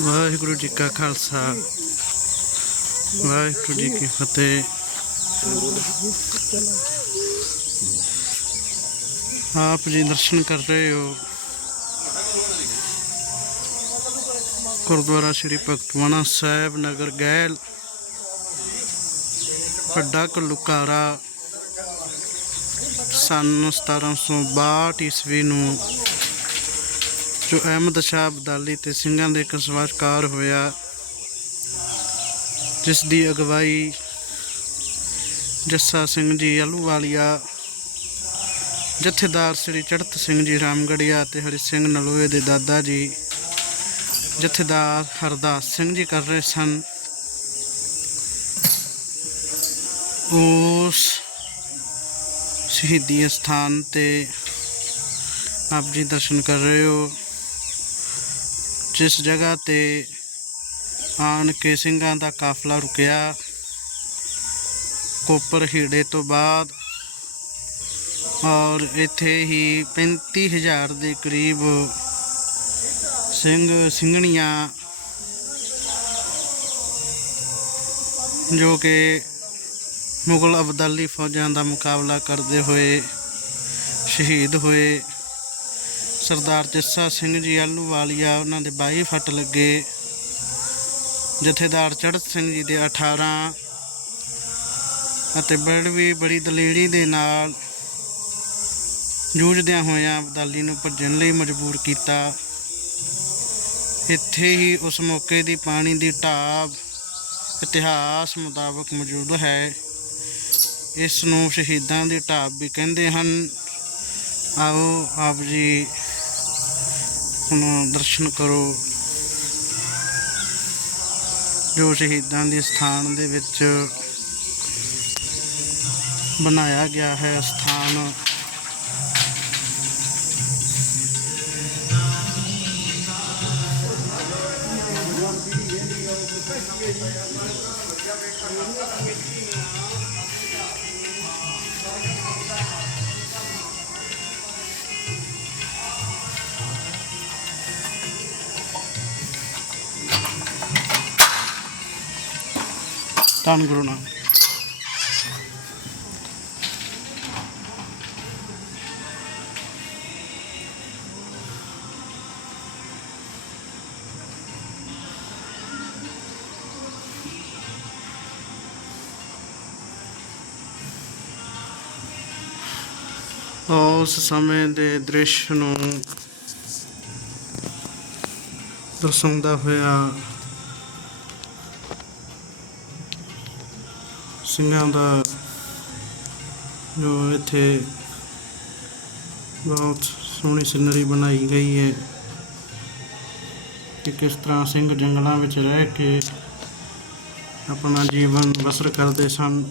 ਵਾਹਿਗੁਰੂ ਜੀ ਕਾ ਖਾਲਸਾ। ਵਾਹਿਗੁਰੂ ਜੀ ਕੀ ਫਤਿਹ। ਆਪ ਜੀ ਦਰਸ਼ਨ ਕਰ ਰਹੇ ਹੋ। ਗੁਰਦੁਆਰਾ ਸ੍ਰੀ ਭਗਤਵਾਨਾ ਸਾਹਿਬ, ਨਗਰ ਗੈਲ। ਵੱਡਾ ਕਲੁਕਾਰਾ ਸਨ 1762 ਈਸਵੀ ਨੂੰ ਜੋ ਅਹਿਮਦ ਸ਼ਾਹ ਅਬਦਾਲੀ ਤੇ ਸਿੰਘਾਂ ਦੇ ਇੱਕ ਸਵਾਰਕਾਰ ਹੋਇਆ, ਜਿਸ ਦੀ ਅਗਵਾਈ ਜੱਸਾ ਸਿੰਘ ਜੀ ਅਲੂਵਾਲੀਆ ਜਥੇਦਾਰ ਸ੍ਰੀ ਚੜਤ ਸਿੰਘ ਜੀ ਰਾਮਗੜੀਆ ਤੇ ਹਰੀ ਸਿੰਘ ਨਲੂਏ ਦੇ ਦਾਦਾ ਜੀ, ਜਥੇਦਾਰ ਹਰਦਾਸ ਸਿੰਘ ਜੀ ਕਰ ਰਹੇ ਸਨ। ਉਸ ਸ਼ਹੀਦੀ ਸਥਾਨ ਤੇ ਆਪ ਜੀ ਦਰਸ਼ਨ ਕਰ ਰਹੇ ਹੋ। ਜਿਸ ਜਗ੍ਹਾ ਤੇ ਆਣ ਕੇ ਸਿੰਘਾਂ ਦਾ ਕਾਫਲਾ ਰੁਕਿਆ, ਕੋਪਰ ਹੀੜੇ ਤੋਂ ਬਾਅਦ ਔਰ ਇੱਥੇ ਹੀ 35000 ਦੇ ਕਰੀਬ ਸਿੰਘ ਸਿੰਘਣੀਆਂ ਜੋ ਕਿ ਮੁਗਲ ਅਬਦਾਲੀ ਫੌਜਾਂ ਦਾ ਮੁਕਾਬਲਾ ਕਰਦੇ ਹੋਏ ਸ਼ਹੀਦ ਹੋਏ। ਸਰਦਾਰ ਜੱਸਾ ਸਿੰਘ ਜੀ ਆਲੂਵਾਲੀਆ ਉਹਨਾਂ ਦੇ 22 ਫੱਟ ਲੱਗੇ। ਜਥੇਦਾਰ ਚੜ੍ਹਤ ਸਿੰਘ ਜੀ ਦੇ 18 ਅਤੇ ਬੜਵੀ ਬੜੀ ਦਲੇਰੀ ਦੇ ਨਾਲ ਜੂਝਦਿਆਂ ਹੋਇਆਂ ਅਬਦਾਲੀ ਨੂੰ ਭੱਜਣ ਲਈ ਮਜਬੂਰ ਕੀਤਾ। ਇੱਥੇ ਹੀ ਉਸ ਮੌਕੇ ਦੀ ਪਾਣੀ ਦੀ ਢਾਬ ਇਤਿਹਾਸ ਮੁਤਾਬਕ ਮੌਜੂਦ ਹੈ। ਇਸ ਨੂੰ ਸ਼ਹੀਦਾਂ ਦੀ ਢਾਬ ਵੀ ਕਹਿੰਦੇ ਹਨ। ਆਓ ਆਪ ਜੀ ਹੁਣ ਦਰਸ਼ਨ ਕਰੋ। ਜੋ ਸ਼ਹੀਦਾਂ ਦੇ ਸਥਾਨ ਦੇ ਵਿੱਚ ਬਣਾਇਆ ਗਿਆ ਹੈ ਸਥਾਨ। ਧੰਨ ਗੁਰੂ ਨਾਨਕ। ਉਸ ਸਮੇਂ ਦੇ ਦ੍ਰਿਸ਼ ਨੂੰ ਦਰਸਾਉਂਦਾ ਹੋਇਆ ਸਿੰਘਾਂ ਦਾ, ਜੋ ਇੱਥੇ ਬਹੁਤ ਸੋਹਣੀ ਸਿਨਰੀ ਬਣਾਈ ਗਈ ਹੈ ਕਿ ਕਿਸ ਤਰ੍ਹਾਂ ਸਿੰਘ ਜੰਗਲਾਂ ਵਿੱਚ ਰਹਿ ਕੇ ਆਪਣਾ ਜੀਵਨ ਬਸਰ ਕਰਦੇ ਸਨ।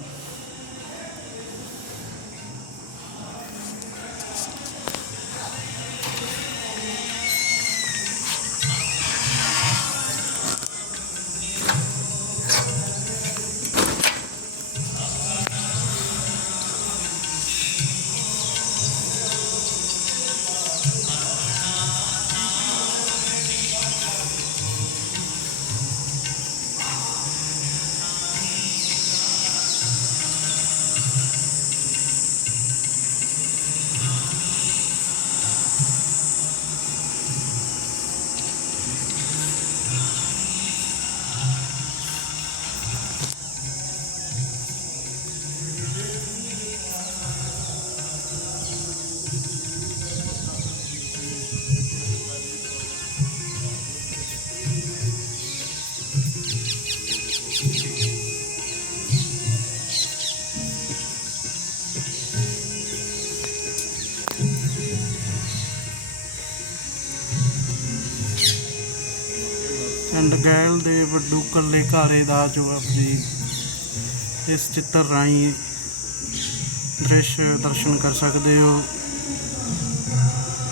ਪਿੰਡ ਗੈਲ ਦੇ ਵੱਡੂ ਕੱਲੇ ਘਾਰੇ ਦਾ ਜੋ ਜੀ ਇਸ ਚਿੱਤਰ ਰਾਹੀਂ ਦ੍ਰਿਸ਼ ਦਰਸ਼ਨ ਕਰ ਸਕਦੇ ਹੋ।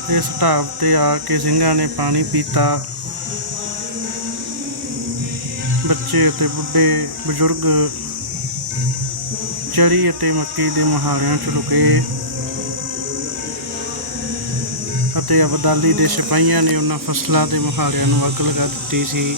ਇਸ ਢਾਬ ਤੇ ਆ ਕੇ ਸਿੰਘਾਂ ਨੇ ਪਾਣੀ ਪੀਤਾ। ਬੱਚੇ ਅਤੇ ਬੁੱਢੇ, ਬਜ਼ੁਰਗ ਚੜੀ ਅਤੇ ਮੱਕੀ ਦੇ ਮਹਾਰਿਆਂ 'ਚ ਰੁਕੇ। ਅਤੇ ਅਬਦਾਲੀ ਦੇ ਸਿਪਾਹੀਆਂ ਨੇ ਉਹਨਾਂ ਫਸਲਾਂ ਦੇ ਮੁਹਾਰਿਆਂ ਨੂੰ ਅੱਗ ਲਗਾ ਦਿੱਤੀ ਸੀ।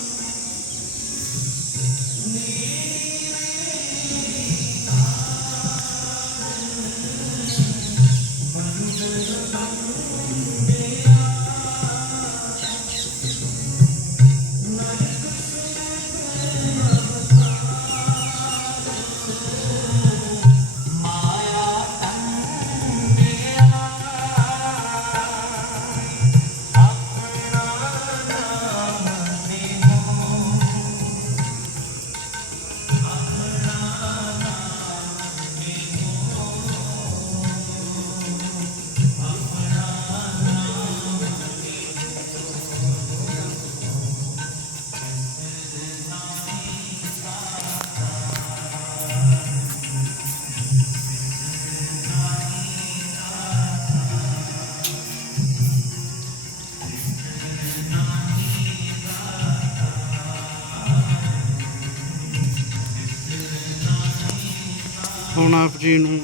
ਹੁਣ ਆਪ ਜੀ ਨੂੰ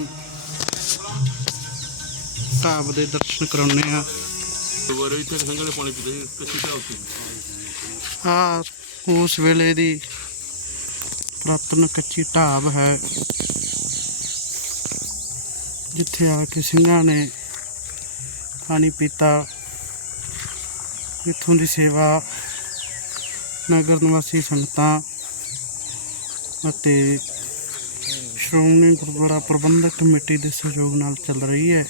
ਢਾਬ ਦੇ ਦਰਸ਼ਨ ਕਰਾਉਣੇ ਆ ਦੁਬਾਰਾ ਇੱਥੇ ਸੰਗਲੇ ਪਾਣੀ ਪੀਂਦੇ ਕੱਚੀ ਢਾਬ ਸੀ ਆ ਉਸ ਵੇਲੇ ਦੀ ਪੁਰਾਤਨ ਕੱਚੀ ਢਾਬ ਹੈ, ਜਿੱਥੇ ਆ ਕੇ ਸਿੰਘਾਂ ਨੇ ਪਾਣੀ ਪੀਤਾ। ਇੱਥੋਂ ਦੀ ਸੇਵਾ, ਨਗਰ ਨਿਵਾਸੀ ਸੰਗਤਾਂ ਅਤੇ ਸ਼੍ਰੋਮਣੀ ਗੁਰਦੁਆਰਾ ਪ੍ਰਬੰਧਕ ਕਮੇਟੀ ਦੇ ਸਹਿਯੋਗ ਨਾਲ ਚੱਲ ਰਹੀ ਹੈ।